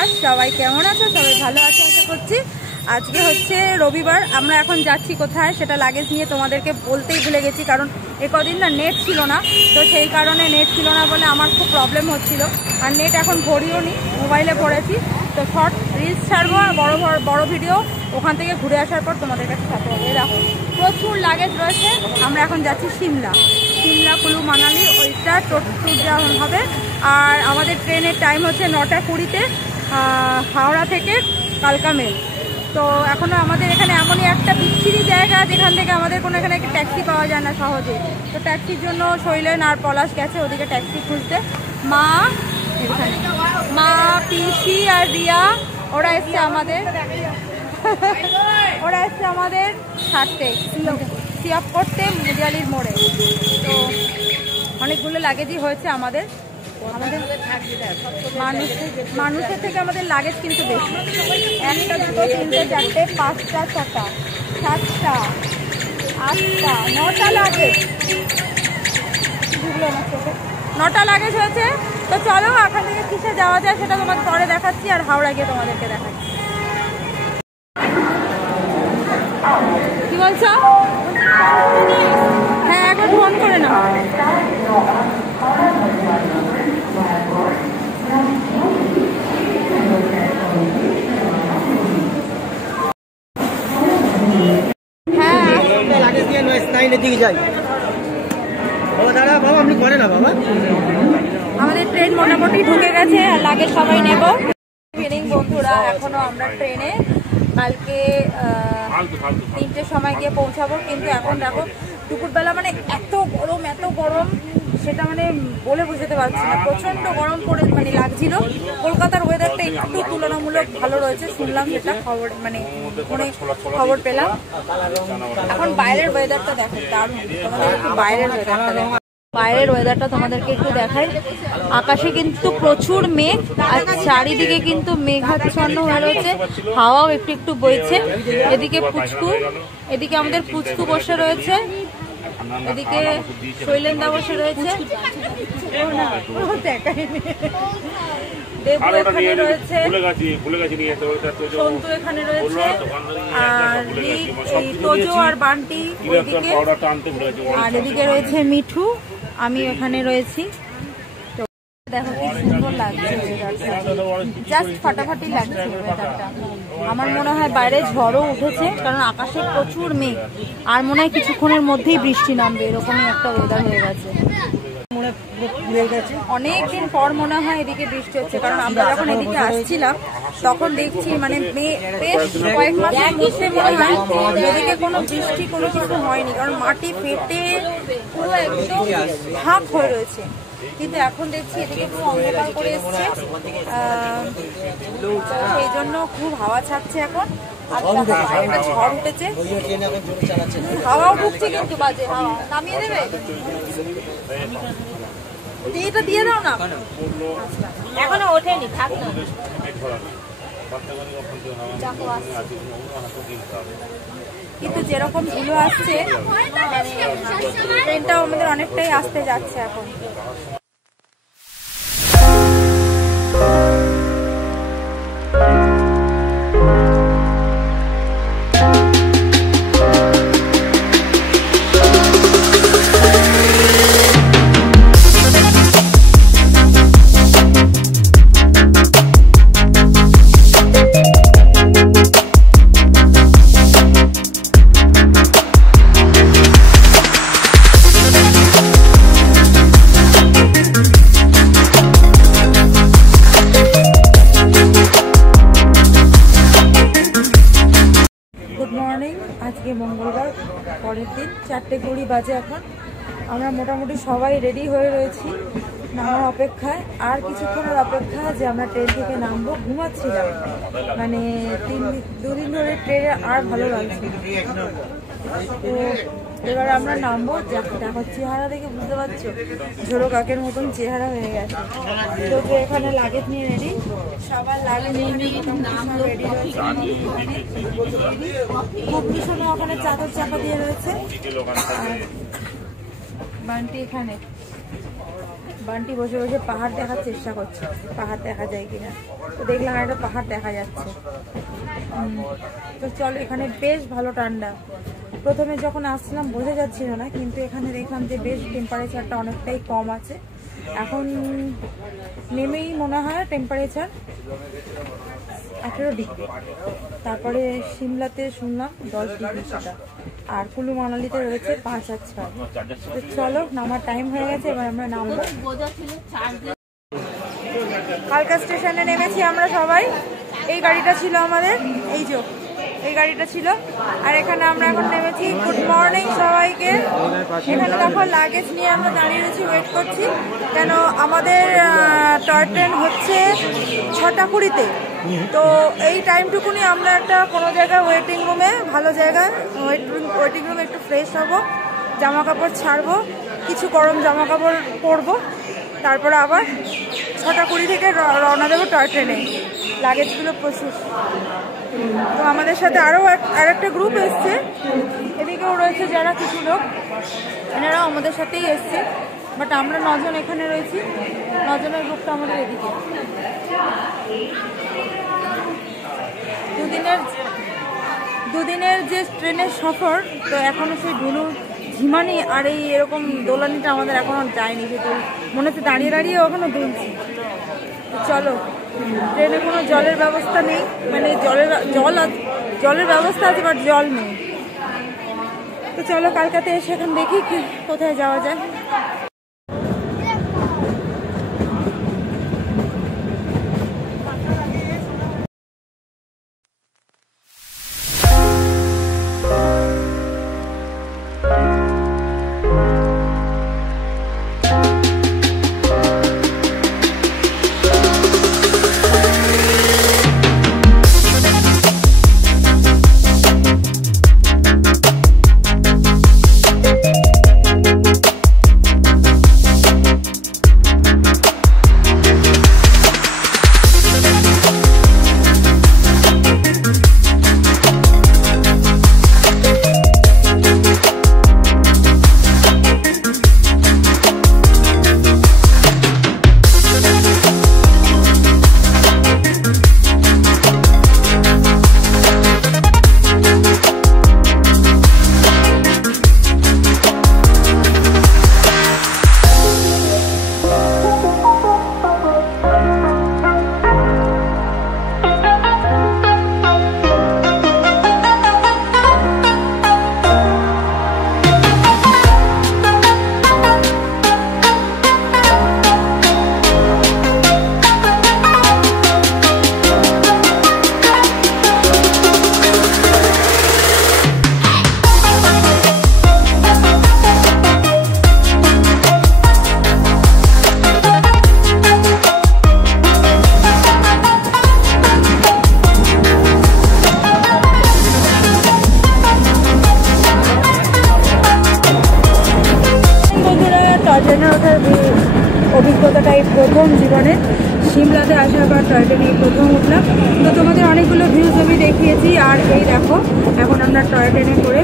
নমস্কার, সবাই কেমন আছো? সবাই ভালো আছে আশা করছি। আজকে হচ্ছে রবিবার, আমরা এখন যাচ্ছি কোথায় সেটা লাগেজ নিয়ে তোমাদেরকে বলতেই ভুলে গেছি, কারণ কদিন না নেট ছিল না, তো সেই কারণে নেট ছিল না বলে আমার খুব প্রবলেম হচ্ছিল। আর নেট এখন ভরিও নি, মোবাইলে ভরেছি। তো শর্ট রিলস ছাড়বো আর বড় ভিডিও ওখান থেকে ঘুরে আসার পর তোমাদের কাছে ছাড়তে হবে। দেখো প্রচুর লাগেজ রয়েছে। আমরা এখন যাচ্ছি সিমলা, কুলু মানালি, ওইটা ট্যুর যাওয়া হবে। আর আমাদের ট্রেনের টাইম হচ্ছে 9টা 20-তে, হাওড়া থেকে কালকা মেল। তো এখনও আমাদের এখানে এমনই একটা বিচ্ছিরি জায়গা যেখান থেকে আমাদের কোনো এখানে ট্যাক্সি পাওয়া যায় না সহজে। তো ট্যাক্সির জন্য শৈলেন আর পলাশ গেছে ওদিকে ট্যাক্সি খুঁজতে। মা পিসি আর রিয়া ওরা এসছে আমাদের ছাড়তে, সিঅফ করতে মুদিয়ালির মোড়ে। তো অনেকগুলো লাগেজই হয়েছে আমাদের মানুষের থেকে আমাদের লাগেজ কিন্তু বেশি। 1টা 2টো 3টে 4টে 5টা 6টা 7টা 8টা 9টা লাগেজ, 9টা লাগেজ হয়েছে। তো চলো এখান থেকে কিসে যাওয়া যায় সেটা তোমাকে পরে দেখাচ্ছি, আর হাওড়া গিয়ে তোমাদেরকে দেখাচ্ছি। কি বলছো? হ্যাঁ, একবার ফোন করে না। আমাদের ট্রেন মোটামুটি ঢুকে গেছে আর লাগেজ সবাই নেব। বন্ধুরা, এখনো আমরা ট্রেনে কালকে 3টের সময় গিয়ে পৌঁছাবো। কিন্তু এখন দেখো দুপুরবেলা মানে এত গরম সেটা মানে বলে বুঝতে পারছি না। প্রচন্ড গরম পড়ে মানে লাগছিল। কলকাতার ওয়েদারটা একটু তুলনামূলক ভালো রয়েছে শুনলাম, যেটা খবর মানে খবর পেলাম। এখন বাইরের ওয়েদারটা দেখো দারুণ। তোমাদের একটু বাইরের ওয়েদারটা তোমাদেরকে একটু দেখাই। আকাশে কিন্তু প্রচুর মেঘ আর চারিদিকে কিন্তু মেঘাচ্ছন্ন হয়ে রয়েছে, হাওয়াও একটু বইছে। এদিকে আমাদের পুচকু বসে রয়েছে, এদিকে শৈলেন্দা বসে রয়েছে, দেবু এখানে রয়েছে, সন্তু এখানে রয়েছে, আর তোজো আর বান্টি ওইদিকে, আর এদিকে রয়েছে মিঠু, আমি এখানে রয়েছি। দেখো কি সুন্দর লাগছে ওয়েদারটা, জাস্ট ফাটাফাটি লাগছে ওয়েদারটা। আমার মনে হয় বাইরে ঝড়ও উঠেছে, কারণ আকাশে প্রচুর মেঘ, আর মনে হয় কিছুক্ষণের মধ্যেই বৃষ্টি নামবে, এরকমই একটা ওয়েদার হয়ে গেছে। অনেকদিন পর মনে হয় এদিকে বৃষ্টি হচ্ছে, কারণ আমরা যখন এদিকে আসছিলাম তখন দেখছি মানে বেশ কয়েক মাসের মধ্যে মনে হয় এদিকে কোনো বৃষ্টি কোনো কিছু হয়নি, কারণ মাটি ফেটে পুরো একদম ফাঁক হয়ে রয়েছে। কিন্তু এখন দেখছি এদিকে খুব অন্ধকার করে এসছে, সেই জন্য খুব হাওয়া ছাড়ছে এখন। আর একটা ঝড় উঠেছে, হাওয়াও ঢুকছে, কিন্তু বাজে হাওয়া। নামিয়ে দেবে, এটা দিয়ে দাও না, এখনো ওঠেনি, থাক না। কিন্তু যেরকম ধুলো আসছে মানে ট্রেনটাও আমাদের অনেকটাই আসতে যাচ্ছে এখন। আজকে মঙ্গলবার, পরের দিন 4টে 20 বাজে এখন। আমরা মোটামুটি সবাই রেডি হয়ে রয়েছি নামার অপেক্ষায়। আর কিছুক্ষণের অপেক্ষা যে আমরা ট্রেন থেকে নামবো। ঘুমাচ্ছিলাম মানে 2 দিন ধরে ট্রেনে, আর ভালো লাগছে। তো এবার আমরা নামবো। দেখো চেহারা দেখে বুঝতে পারছো, ঝোড়ো কাকের মতন চেহারা হয়ে গেছে। তো এখানে লাগেজ নিয়ে রেডি, সবার লাগেজ নিয়ে রেডি রয়েছে। খুব ভীষণ ওখানে চাদর চাপা দিয়ে রয়েছে। বান্টি এখানে বান্টি বসে বসে পাহাড় দেখার চেষ্টা করছে, পাহাড় দেখা যায় কিনা। তো দেখলাম একটা পাহাড় দেখা যাচ্ছে। তো চলো, এখানে বেশ ভালো ঠান্ডা। প্রথমে যখন আসলাম বোঝা যাচ্ছিল না, কিন্তু এখানে দেখলাম যে বেশ টেম্পারেচারটা অনেকটাই কম আছে। এখন নেমেই মনে হয় টেম্পারেচার 18 ডিগ্রি। তারপরে সিমলাতে শুনলাম 10 ডিগ্রি সেটা, আর কুলু মানালিতে রয়েছে 5 আর 6। তো চলো, নামার টাইম হয়ে গেছে, এবার আমরা নামবো। কালকা স্টেশনে নেমেছি আমরা সবাই। এই গাড়িটা ছিল আমাদের, এই যে এই গাড়িটা ছিল। আর এখানে আমরা এখন নেমেছি। গুড মর্নিং সবাইকে। এখানে দেখো লাগেজ নিয়ে আমরা দাঁড়িয়ে রয়েছি, ওয়েট করছি, কেন আমাদের টয় ট্রেন হচ্ছে 6টা 20-তে। তো এই টাইমটুকুনি আমরা একটা কোনো জায়গায় ওয়েটিং রুমে, ভালো জায়গায় ওয়েটিং রুমে একটু ফ্রেশ হবো, জামা কাপড় ছাড়বো, কিছু গরম জামা কাপড় পরবো, তারপরে আবার 6টা 20 থেকে রওনা দেবো টয় ট্রেনে। লাগেজগুলো প্রচুর। তো আমাদের সাথে আরেকটা গ্রুপ এসছে, এদিকেও রয়েছে যারা কিছু লোক, এনারাও আমাদের সাথেই এসছে। বাট আমরা 9 জন এখানে রয়েছি, 9 জনের গ্রুপটা আমাদের এদিকে। দুদিনের যে ট্রেনের সফর, তো এখনো সেই ডুলু ঝিমানি আর এই এরকম দোলানিটা আমাদের এখনো যায়নি। সেটা মনে হচ্ছে দাঁড়িয়ে দাঁড়িয়ে ওখানে দুলছি। চলো, ট্রেনে কোনো জলের ব্যবস্থা নেই, মানে জলের ব্যবস্থা আছে বাট জল নেই। তো চলো, কালকাতে এসে এখন দেখি কি কোথায় যাওয়া যায়। অভিজ্ঞতাটাই প্রথম জীবনে, সিমলাতে আসার পর টয় ট্রেনে প্রথম উঠলাম। তো তোমাদের অনেকগুলো ভিউজ আমি দেখিয়েছি, আর এই দেখো এখন আমরা টয় ট্রেনে করে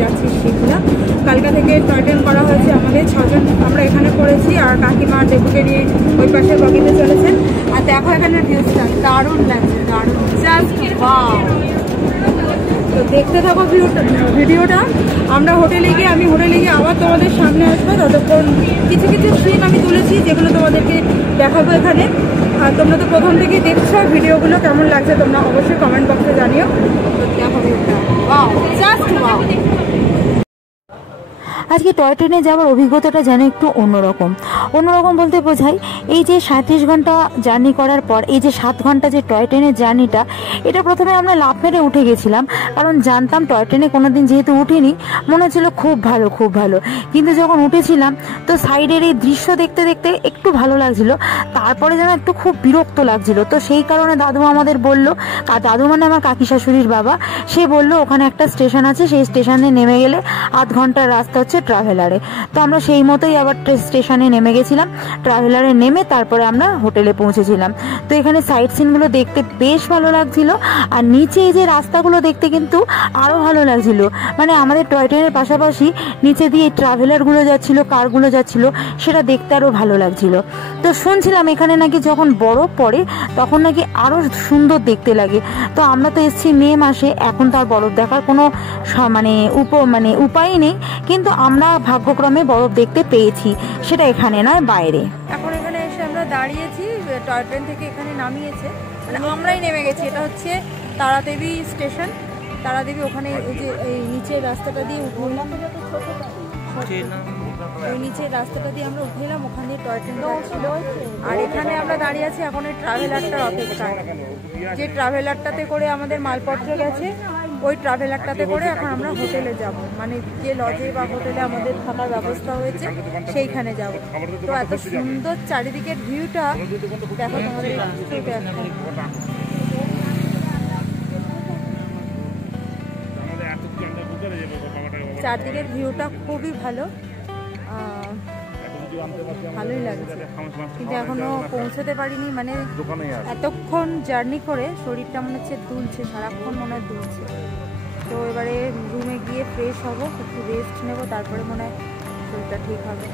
যাচ্ছি সিমলা। কালকা থেকে টয় ট্রেন করা হয়েছে আমাদের 6 জন, আমরা এখানে করেছি, আর কাকিমা আর দেবুকে নিয়ে ওই পাশে বগিতে চলেছে। আর দেখো এখানে ভিউজটা দারুণ লাগছে, দারুণ, জাস্ট ওয়াও। তো দেখতে থাকো ভিডিওটা। আমি হোটেলে গিয়ে আবার তোমাদের সামনে আসবো। ততক্ষণ কিছু সিন আমি তুলেছি, যেগুলো তোমাদেরকে দেখাবো এখানে। আর তোমরা তো প্রথম থেকেই দেখছো, ভিডিওগুলো কেমন লাগছে তোমরা অবশ্যই কমেন্ট বক্সে জানিও। তো দেখো ভিডিওটা, ওয়াও, জাস্ট ওয়াও। আজকে টয় ট্রেনে যাওয়ার অভিজ্ঞতাটা যেন একটু অন্যরকম বলতে বোঝায় এই যে 37 ঘন্টা জার্নি করার পর এই যে 7 ঘন্টা যে টয় ট্রেনের জার্নিটা, এটা প্রথমে আমরা লাফ মেরে উঠে গেছিলাম, কারণ জানতাম টয় ট্রেনে কোনোদিন যেহেতু উঠিনি, মনে হচ্ছিল খুব ভালো। কিন্তু যখন উঠেছিলাম তো সাইডের এই দৃশ্য দেখতে দেখতে একটু ভালো লাগছিল, তারপরে যেন একটু খুব বিরক্ত লাগছিল। তো সেই কারণে দাদু আমাদের বললো, দাদু মানে আমার কাকি শাশুড়ির বাবা, সে বললো ওখানে একটা স্টেশন আছে, সেই স্টেশনে নেমে গেলে 8 ঘন্টার রাস্তা হচ্ছে ট্রাভেলারে। তো আমরা সেই মতোই আবার স্টেশনে নেমে গেছিলাম, ট্রাভেলারে নেমে তারপরে আমরা হোটেলে পৌঁছেছিলাম। তো এখানে সাইট সিনগুলো দেখতে বেশ ভালো লাগছিল, আর নিচে এই যে রাস্তাগুলো দেখতে কিন্তু আরও ভালো লাগছিল। মানে আমাদের টয় ট্রেনের পাশাপাশি নিচে দিয়ে ট্রাভেলারগুলো যাচ্ছিল, কারগুলো যাচ্ছিল, সেটা দেখতে আরও ভালো লাগছিল। তো শুনছিলাম এখানে নাকি যখন বরফ পড়ে তখন নাকি আরও সুন্দর দেখতে লাগে। তো আমরা তো এসেছি মে মাসে, এখন তো আর বরফ দেখার কোনো মানে উপায় নেই, কিন্তু আমরা ভাগ্যক্রমে বরফ দেখতে পেয়েছি, সেটা এখানে নয় বাইরে। এখন এখানে এসে আমরা দাঁড়িয়েছি, টয় ট্রেন থেকে এখানে নামিয়েছে, মানে আমরাই নেমে গেছি। এটা হচ্ছে তারাদেবী স্টেশন, তারাদেবী। ওখানে এই যে এই নিচের রাস্তাটা দিয়ে উঠলাম, ওই নিচের রাস্তাটা দিয়ে আমরা উঠে এলাম, ওখানে টয় ট্রেন ছিল। আর এখানে আমরা দাঁড়িয়ে আছি এখন এই ট্রাভেলারটার অপেক্ষায়, যে ট্রাভেলারটাতে করে আমাদের মালপত্র গেছে, ওই ট্রাভেলারটাতে করে এখন আমরা হোটেলে যাব, মানে যে লজে বা হোটেলে আমাদের থাকার ব্যবস্থা হয়েছে সেইখানে যাব। তো এত সুন্দর চারিদিকের ভিউটা দেখো তোমাদের। চারদিকের ভিউটা খুবই ভালো, ভালোই লাগছে, কিন্তু এখনো পৌঁছতে পারিনি। মানে এতক্ষণ জার্নি করে শরীরটা মনে হচ্ছে দুলছে, সারাক্ষণ মনে হয় দুলছে। তো এবারে রুমে গিয়ে ফ্রেশ হবো, একটু রেস্ট নেবো, তারপরে মনে হয় শরীরটা ঠিক হবে।